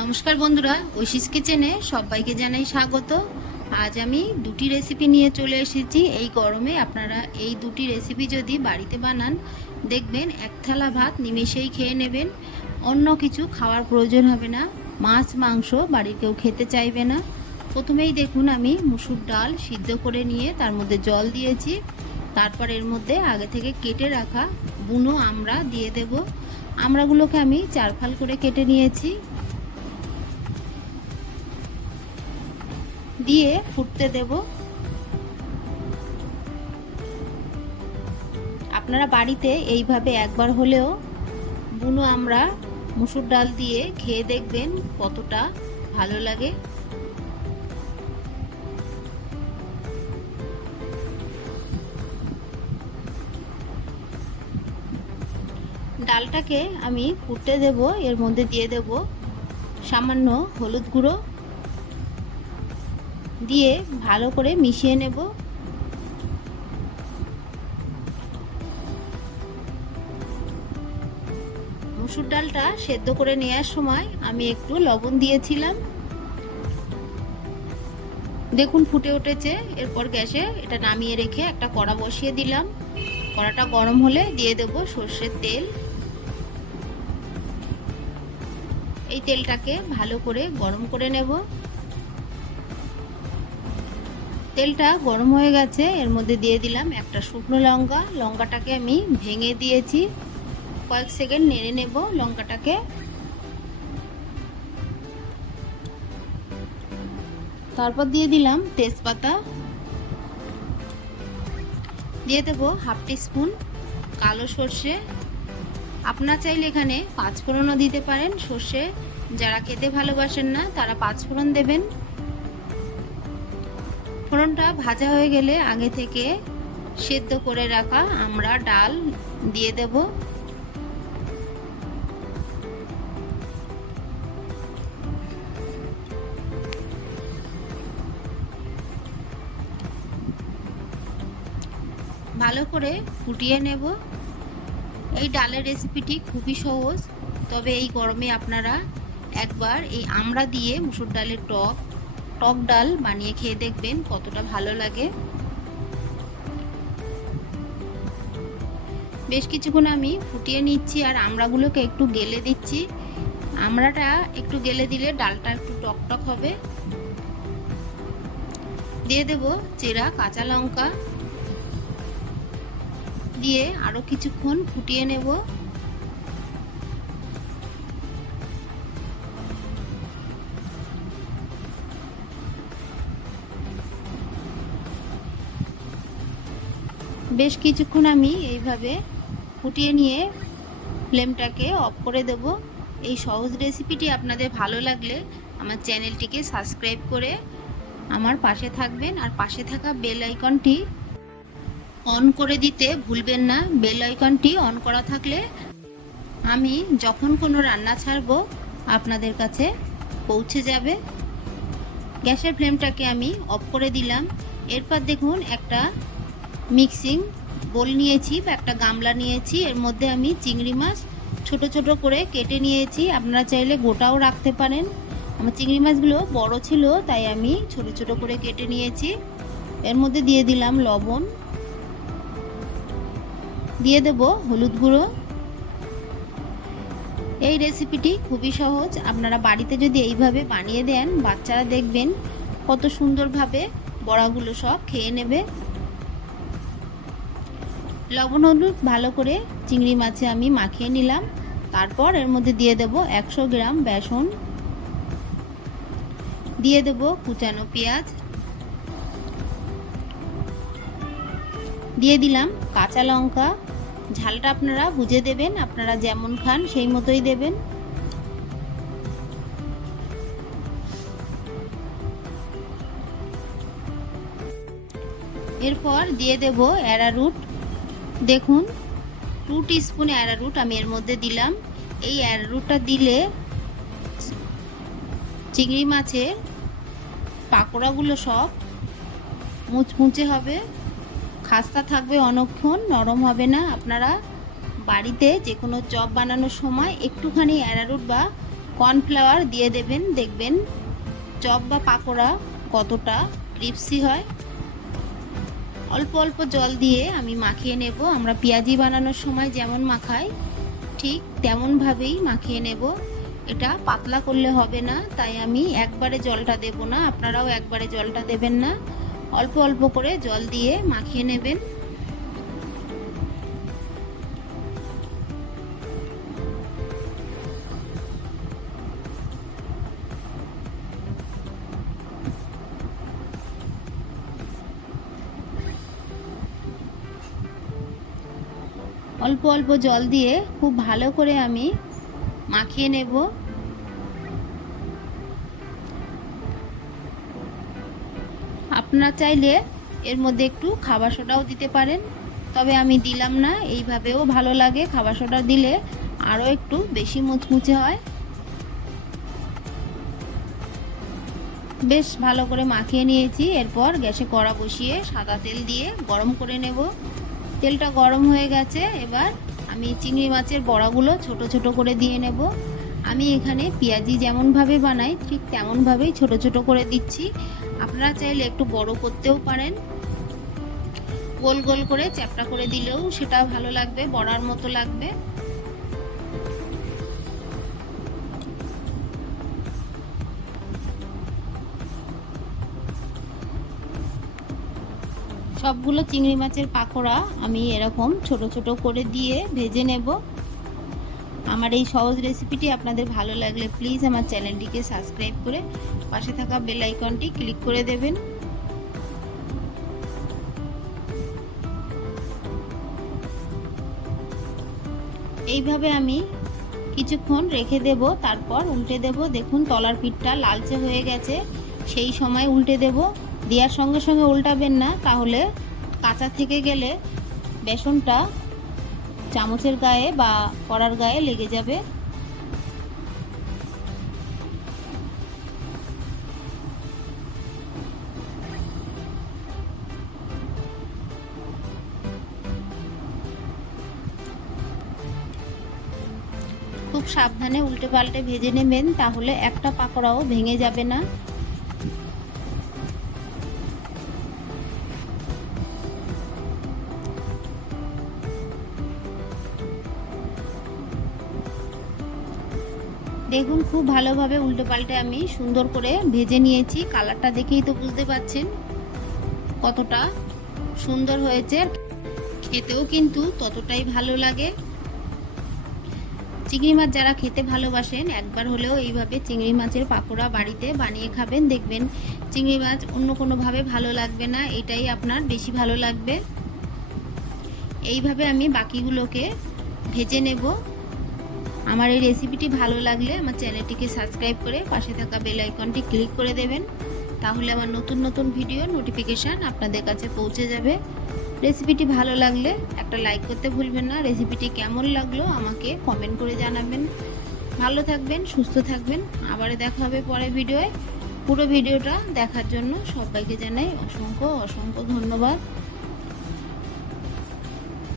নমস্কার বন্ধুরা ঐশিস কিচেনে সবাইকে জানাই স্বাগত। আজ আমি দুটি রেসিপি নিয়ে চলে এসেছি। এই গরমে আপনারা এই দুটি রেসিপি যদি বাড়িতে বানান, দেখবেন এক থালা ভাত নিমেষেই খেয়ে নেবেন। অন্য কিছু খাওয়ার প্রয়োজন হবে না। মাছ, মাংস বাড়ির কেউ খেতে চাইবে না। প্রথমেই দেখুন আমি মুসুর ডাল সিদ্ধ করে নিয়ে তার মধ্যে জল দিয়েছি। তারপর এর মধ্যে আগে থেকে কেটে রাখা বুনো আমরা দিয়ে দেব। আমরাগুলোকে আমি চার ফাল করে কেটে নিয়েছি। দিয়ে ফুটতে দেব। আপনারা বাড়িতে এইভাবে একবার হলেও বুনো আমরা মুসুর ডাল দিয়ে খেয়ে দেখবেন কতটা ভালো লাগে। ডালটাকে আমি ফুটতে দেব, এর মধ্যে দিয়ে দেব সামান্য হলুদ গুঁড়ো। দিয়ে ভালো করে মিশিয়ে নেব। মুসুর ডালটা সেদ্ধ করে নেওয়ার সময় আমি একটু লবণ দিয়েছিলাম। দেখুন ফুটে উঠেছে, এরপর গ্যাসে এটা নামিয়ে রেখে একটা কড়া বসিয়ে দিলাম। কড়াটা গরম হলে দিয়ে দেব সর্ষের তেল। এই তেলটাকে ভালো করে গরম করে নেব। তেলটা গরম হয়ে গেছে, এর মধ্যে দিয়ে দিলাম একটা শুকনো লঙ্কা। লঙ্কাটাকে আমি ভেঙে দিয়েছি। কয়েক সেকেন্ড নেড়ে নেব লঙ্কাটাকে। তারপর দিয়ে দিলাম তেজপাতা। দিয়ে দেব হাফ স্পুন কালো সর্ষে। আপনার চাইলে এখানে পাঁচফোড়নও দিতে পারেন। সর্ষে যারা খেতে ভালোবাসেন না, তারা পাঁচফোড়ন দেবেন। ফোড়নটা ভাজা হয়ে গেলে আগে থেকে সেদ্ধ করে রাখা আমরা ডাল দিয়ে দেব। ভালো করে ফুটিয়ে নেব। এই ডালের রেসিপিটি খুবই সহজ, তবে এই গরমে আপনারা একবার এই আমড়া দিয়ে মুসুর ডালের টক টক ডাল বানিয়ে খেয়ে দেখবেন কতটা ভালো লাগে। বেশ কিছুক্ষণ আমি ফুটিয়ে নিচ্ছি আর আমড়াগুলোকে একটু গেলে দিচ্ছি। আমড়াটা একটু গেলে দিলে ডালটা একটু টক টক হবে। দিয়ে দেব চেরা, কাঁচা লঙ্কা। দিয়ে আরও কিছুক্ষণ ফুটিয়ে নেব। বেশ কিছুক্ষণ আমি এইভাবে ফুটিয়ে নিয়ে ফ্লেমটাকে অফ করে দেব। এই সহজ রেসিপিটি আপনাদের ভালো লাগলে আমার চ্যানেলটিকে সাবস্ক্রাইব করে আমার পাশে থাকবেন আর পাশে থাকা বেল আইকনটি অন করে দিতে ভুলবেন না। বেল আইকনটি অন করা থাকলে আমি যখন কোনো রান্না ছাড়ব আপনাদের কাছে পৌঁছে যাবে। গ্যাসের ফ্লেমটাকে আমি অফ করে দিলাম। এরপর দেখুন একটা মিক্সিং বোল নিয়েছি বা একটা গামলা নিয়েছি, এর মধ্যে আমি চিংড়ি মাছ ছোট ছোট করে কেটে নিয়েছি। আপনারা চাইলে গোটাও রাখতে পারেন। আমার চিংড়ি মাছগুলো বড় ছিল, তাই আমি ছোট ছোট করে কেটে নিয়েছি। এর মধ্যে দিয়ে দিলাম লবণ। দিয়ে দেব হলুদ গুঁড়ো। এই রেসিপিটি খুবই সহজ। আপনারা বাড়িতে যদি এইভাবে বানিয়ে দেন, বাচ্চারা দেখবেন কত সুন্দরভাবে বড়াগুলো সব খেয়ে নেবে। লবণ হলুদ ভালো করে চিংড়ি মাছে আমি মাখিয়ে নিলাম। তারপর এর মধ্যে দিয়ে দেব একশো গ্রাম বেসন। দিয়ে দেব কুচানো পেঁয়াজ। দিয়ে দিলাম কাঁচা লঙ্কা। ঝালটা আপনারা বুঝে দেবেন, আপনারা যেমন খান সেই মতোই দেবেন। এরপর দিয়ে দেব অ্যারারুট দেখুন টু স্পুন অ্যারারুট আমি এর মধ্যে দিলাম। এই অ্যারারুটটা দিলে চিংড়ি মাছের পাকোড়াগুলো সব মুচমুচে হবে, খাস্তা থাকবে অনেকক্ষণ নরম হবে না। আপনারা বাড়িতে যে কোনো চপ বানানোর সময় একটুখানি অ্যারারুট বা কর্নফ্লাওয়ার দিয়ে দেবেন। দেখবেন চপ বা পাকোড়া কতটা ক্রিপসি হয়। অল্প অল্প জল দিয়ে আমি মাখিয়ে নেব। আমরা পেঁয়াজি বানানোর সময় যেমন মাখাই, ঠিক তেমনভাবেই মাখিয়ে নেব। এটা পাতলা করলে হবে না, তাই আমি একবারে জলটা দেব না। আপনারাও একবারে জলটা দেবেন না। অল্প অল্প করে জল দিয়ে মাখিয়ে নেবেন। অল্প অল্প জল দিয়ে খুব ভালো করে আমি মাখিয়ে নেব। আপনারা চাইলে এর মধ্যে একটু খাবার সোডাও দিতে পারেন, তবে আমি দিলাম না, এইভাবেও ভালো লাগে। খাবার সোডা দিলে আরও একটু বেশি মুচমুচে হয়। বেশ ভালো করে মাখিয়ে নিয়েছি, এরপর গ্যাসে কড়া বসিয়ে সাদা তেল দিয়ে গরম করে নেব। তেলটা গরম হয়ে গেছে, এবার আমি চিংড়ি মাছের বড়াগুলো ছোট ছোট করে দিয়ে নেব। আমি এখানে পেঁয়াজি যেমনভাবে বানাই, ঠিক তেমনভাবেই ছোট ছোট করে দিচ্ছি। আপনারা চাইলে একটু বড় করতেও পারেন। গোল গোল করে চ্যাপটা করে দিলেও সেটা ভালো লাগবে, বড়ার মতো লাগবে। সবগুলো চিংড়ি মাছের পাকোড়া আমি এরকম ছোট ছোট করে দিয়ে ভেজে নেব। আমার এই সহজ রেসিপিটি আপনাদের ভালো লাগলে প্লিজ আমার চ্যানেলটিকে সাবস্ক্রাইব করে পাশে থাকা বেল আইকনটি ক্লিক করে দেবেন। এইভাবে আমি কিছুক্ষণ রেখে দেব, তারপর উল্টে দেব। দেখুন, তলার পিঠটা লালচে হয়ে গেছে, সেই সময় উল্টে দেব। দেওয়ার সঙ্গে সঙ্গে উল্টাবেন না, তাহলে কাঁচা থেকে গেলে বেসনটা চামচের গায়ে বা কড়ার গায়ে লেগে যাবে। খুব সাবধানে উল্টে পাল্টে ভেজে নেবেন, তাহলে একটা পাকোড়াও ভেঙে যাবে না। দেখুন, খুব ভালোভাবে উল্টে পাল্টে আমি সুন্দর করে ভেজে নিয়েছি। কালারটা দেখেই তো বুঝতে পাচ্ছেন কতটা সুন্দর হয়েছে। খেতেও কিন্তু ততটাই ভালো লাগে। চিংড়ি মাছ যারা খেতে ভালোবাসেন, একবার হলেও এইভাবে চিংড়ি মাছের পাকোড়া বাড়িতে বানিয়ে খাবেন। দেখবেন চিংড়ি মাছ অন্য কোনোভাবে ভালো লাগবে না, এটাই আপনার বেশি ভালো লাগবে। এইভাবে আমি বাকিগুলোকে ভেজে নেব। আমার এই রেসিপিটি ভালো লাগলে আমার চ্যানেলটিকে সাবস্ক্রাইব করে পাশে থাকা বেল আইকনটি ক্লিক করে দেবেন। তাহলে আমার নতুন নতুন ভিডিও নোটিফিকেশান আপনাদের কাছে পৌঁছে যাবে। রেসিপিটি ভালো লাগলে একটা লাইক করতে ভুলবেন না। রেসিপিটি কেমন লাগল আমাকে কমেন্ট করে জানাবেন। ভালো থাকবেন, সুস্থ থাকবেন। আবার দেখা হবে পরে ভিডিওয় পুরো ভিডিওটা দেখার জন্য সবাইকে জানাই অসংখ্য অসংখ্য ধন্যবাদ।